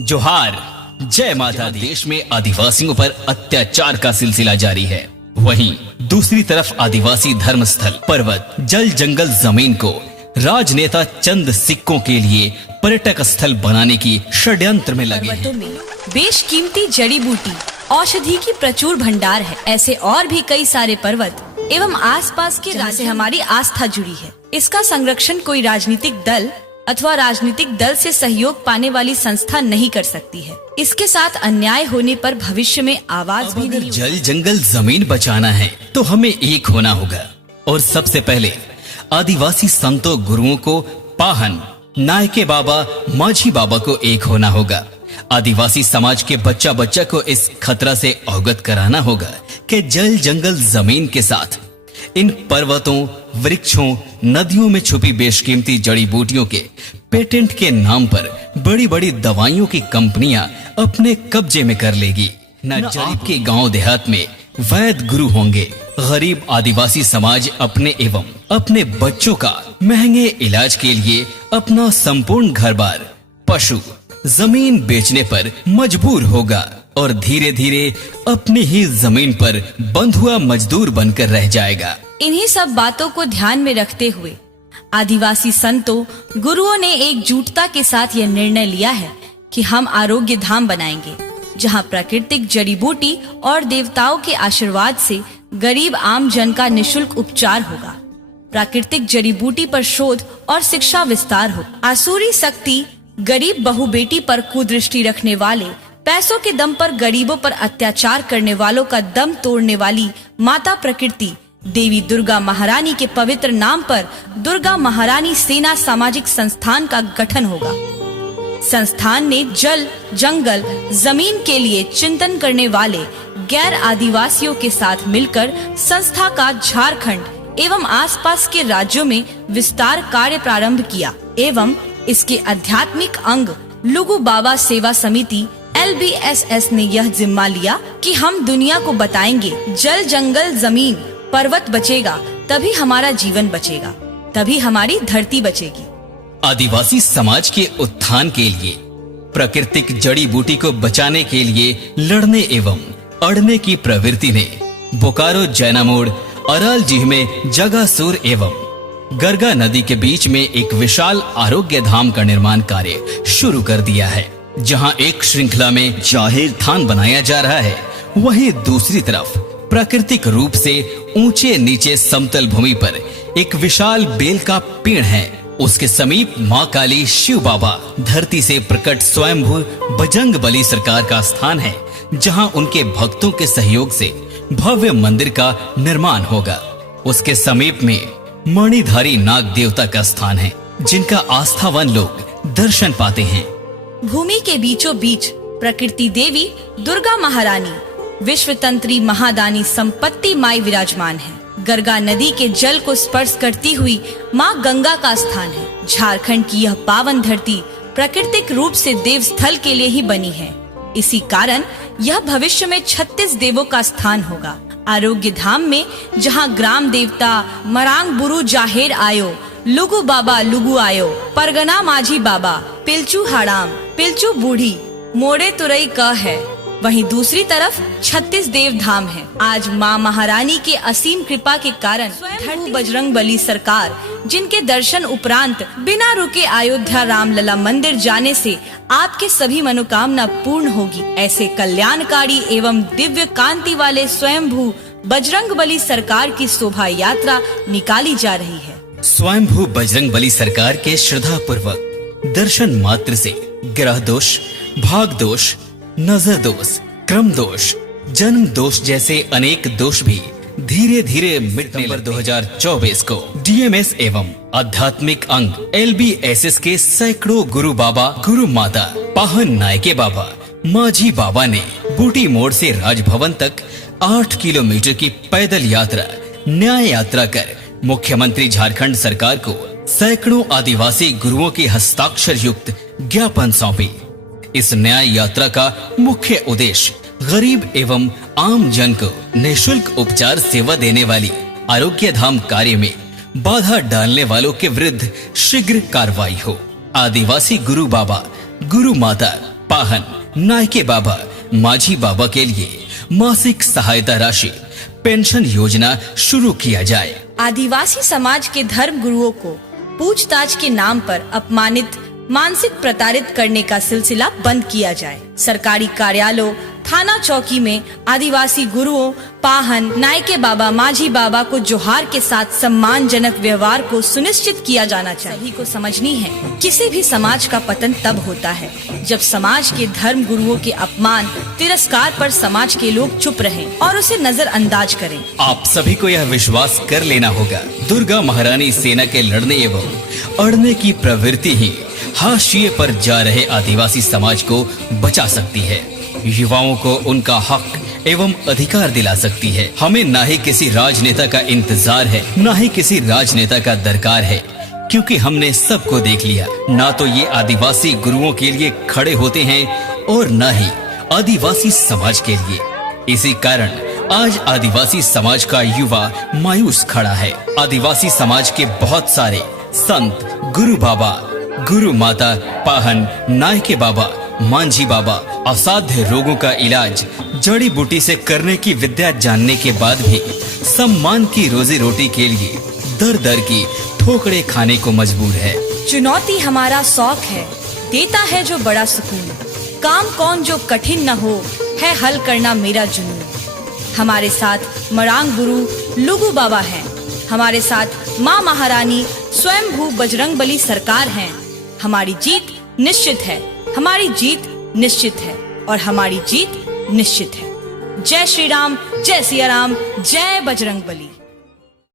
जोहार, जय माता दी। देश में आदिवासियों पर अत्याचार का सिलसिला जारी है, वहीं दूसरी तरफ आदिवासी धर्म स्थल, पर्वत, जल जंगल जमीन को राजनेता चंद सिक्कों के लिए पर्यटक स्थल बनाने की षड्यंत्र में लगे हैं। पर्वतों में बेशकीमती जड़ी बूटी, औषधि की प्रचुर भंडार है। ऐसे और भी कई सारे पर्वत एवं आसपास के राज्य से हमारी आस्था जुड़ी है। इसका संरक्षण कोई राजनीतिक दल अथवा राजनीतिक दल से सहयोग पाने वाली संस्था नहीं कर सकती है। इसके साथ अन्याय होने पर भविष्य में आवाज भी नहीं। जल जंगल जमीन बचाना है तो हमें एक होना होगा और सबसे पहले आदिवासी संतों गुरुओं को, पाहन, नायके बाबा, माझी बाबा को एक होना होगा। आदिवासी समाज के बच्चा बच्चा को इस खतरा से अवगत कराना होगा कि जल जंगल जमीन के साथ इन पर्वतों, वृक्षों, नदियों में छुपी बेशकीमती जड़ी बूटियों के पेटेंट के नाम पर बड़ी बड़ी दवाइयों की कंपनियां अपने कब्जे में कर लेगी। न गरीब के गांव देहात में वैद्य गुरु होंगे। गरीब आदिवासी समाज अपने एवं अपने बच्चों का महंगे इलाज के लिए अपना संपूर्ण घर-बार, पशु, जमीन बेचने पर मजबूर होगा और धीरे धीरे अपनी ही जमीन पर बंधुआ मजदूर बनकर रह जाएगा। इन्हीं सब बातों को ध्यान में रखते हुए आदिवासी संतों, गुरुओं ने एकजुटता के साथ यह निर्णय लिया है कि हम आरोग्य धाम बनाएंगे, जहां प्राकृतिक जड़ी बूटी और देवताओं के आशीर्वाद से गरीब आम जन का निशुल्क उपचार होगा। प्राकृतिक जड़ी बूटी पर शोध और शिक्षा विस्तार हो। आसुरी शक्ति गरीब बहु बेटी पर कुदृष्टि रखने वाले, पैसों के दम पर गरीबों पर अत्याचार करने वालों का दम तोड़ने वाली माता प्रकृति देवी दुर्गा महारानी के पवित्र नाम पर दुर्गा महारानी सेना सामाजिक संस्थान का गठन होगा। संस्थान ने जल, जंगल, जमीन के लिए चिंतन करने वाले गैर आदिवासियों के साथ मिलकर संस्था का झारखंड एवं आसपास के राज्यों में विस्तार कार्य प्रारंभ किया एवं इसके आध्यात्मिक अंग लुगु बाबा सेवा समिति LBSS ने यह जिम्मा लिया कि हम दुनिया को बताएंगे, जल जंगल जमीन पर्वत बचेगा तभी हमारा जीवन बचेगा, तभी हमारी धरती बचेगी। आदिवासी समाज के उत्थान के लिए, प्राकृतिक जड़ी बूटी को बचाने के लिए लड़ने एवं अड़ने की प्रवृत्ति ने बोकारो, जैनामोड़, अराल जीह में जगासूर एवं गरगा नदी के बीच में एक विशाल आरोग्य धाम का निर्माण कार्य शुरू कर दिया है, जहां एक श्रृंखला में जाहिर थान बनाया जा रहा है, वहीं दूसरी तरफ प्राकृतिक रूप से ऊंचे नीचे समतल भूमि पर एक विशाल बेल का पेड़ है। उसके समीप मां काली, शिव बाबा, धरती से प्रकट स्वयंभू बजरंग बली सरकार का स्थान है, जहां उनके भक्तों के सहयोग से भव्य मंदिर का निर्माण होगा। उसके समीप में मणिधारी नाग देवता का स्थान है, जिनका आस्थावान लोग दर्शन पाते हैं। भूमि के बीचों बीच प्रकृति देवी दुर्गा महारानी, विश्वतंत्री महादानी संपत्ति माई विराजमान है। गरगा नदी के जल को स्पर्श करती हुई माँ गंगा का स्थान है। झारखंड की यह पावन धरती प्राकृतिक रूप से देव स्थल के लिए ही बनी है। इसी कारण यह भविष्य में 36 देवों का स्थान होगा। आरोग्य धाम में जहाँ ग्राम देवता मरांग बुरु जाहेर आयो, लुगु बाबा लुगु आयो, परगना माझी बाबा, पिलचू हाड़ाम, पिलचू बूढ़ी, मोड़े तुरई क है, वहीं दूसरी तरफ 36 देव धाम है। आज माँ महारानी के असीम कृपा के कारण धरती बजरंग बली सरकार, जिनके दर्शन उपरांत बिना रुके अयोध्या रामलला मंदिर जाने से आपके सभी मनोकामना पूर्ण होगी। ऐसे कल्याणकारी एवं दिव्य कांति वाले स्वयंभू बजरंग बली सरकार की शोभा यात्रा निकाली जा रही है। स्वयंभू बजरंग बली सरकार के श्रद्धा पूर्वक दर्शन मात्र से ग्रह दोष, भाग दोष, नजर दोष, क्रम दोष, जन्म दोष जैसे अनेक दोष भी धीरे धीरे मिटने लगे। 2024 को DMS एवं आध्यात्मिक अंग LBSS के सैकड़ों गुरु बाबा, गुरु माता, पाहन नायके बाबा, माझी बाबा ने बूटी मोड़ से राजभवन तक 8 किलोमीटर की पैदल यात्रा, न्याय यात्रा कर मुख्यमंत्री झारखंड सरकार को सैकड़ों आदिवासी गुरुओं के हस्ताक्षर युक्त ज्ञापन सौंपी। इस न्याय यात्रा का मुख्य उद्देश्य गरीब एवं आम जन को निःशुल्क उपचार सेवा देने वाली आरोग्य धाम कार्य में बाधा डालने वालों के विरुद्ध शीघ्र कार्रवाई हो। आदिवासी गुरु बाबा, गुरु माता, पाहन नायके बाबा माझी बाबा के लिए मासिक सहायता राशि पेंशन योजना शुरू किया जाए। आदिवासी समाज के धर्म गुरुओं को पूछताछ के नाम पर अपमानित, मानसिक प्रताड़ित करने का सिलसिला बंद किया जाए। सरकारी कार्यालयों, थाना चौकी में आदिवासी गुरुओं, पाहन नायके बाबा माझी बाबा को जोहार के साथ सम्मानजनक व्यवहार को सुनिश्चित किया जाना चाहिए। सभी को समझनी है, किसी भी समाज का पतन तब होता है जब समाज के धर्म गुरुओं के अपमान, तिरस्कार पर समाज के लोग चुप रहें और उसे नजरअंदाज करें। आप सभी को यह विश्वास कर लेना होगा, दुर्गा महारानी सेना के लड़ने एवं अड़ने की प्रवृत्ति ही हाशिए पर जा रहे आदिवासी समाज को बचा सकती है, युवाओं को उनका हक एवं अधिकार दिला सकती है। हमें ना ही किसी राजनेता का इंतजार है, ना ही किसी राजनेता का दरकार है, क्योंकि हमने सबको देख लिया। ना तो ये आदिवासी गुरुओं के लिए खड़े होते हैं और ना ही आदिवासी समाज के लिए। इसी कारण आज आदिवासी समाज का युवा मायूस खड़ा है। आदिवासी समाज के बहुत सारे संत, गुरु बाबा, गुरु माता, पाहन नायके बाबा, मांझी बाबा असाध्य रोगों का इलाज जड़ी बूटी से करने की विद्या जानने के बाद भी सम्मान की रोजी रोटी के लिए दर दर की ठोकरें खाने को मजबूर है। चुनौती हमारा शौक है, देता है जो बड़ा सुकून। काम कौन जो कठिन न हो, है हल करना मेरा जुनून। हमारे साथ मरांग गुरु लुगु बाबा हैं, हमारे साथ माँ महारानी स्वयंभू बजरंगबली सरकार हैं। हमारी जीत निश्चित है, हमारी जीत निश्चित है और हमारी जीत निश्चित है। जय श्री राम, जय सिया राम, जय बजरंगबली।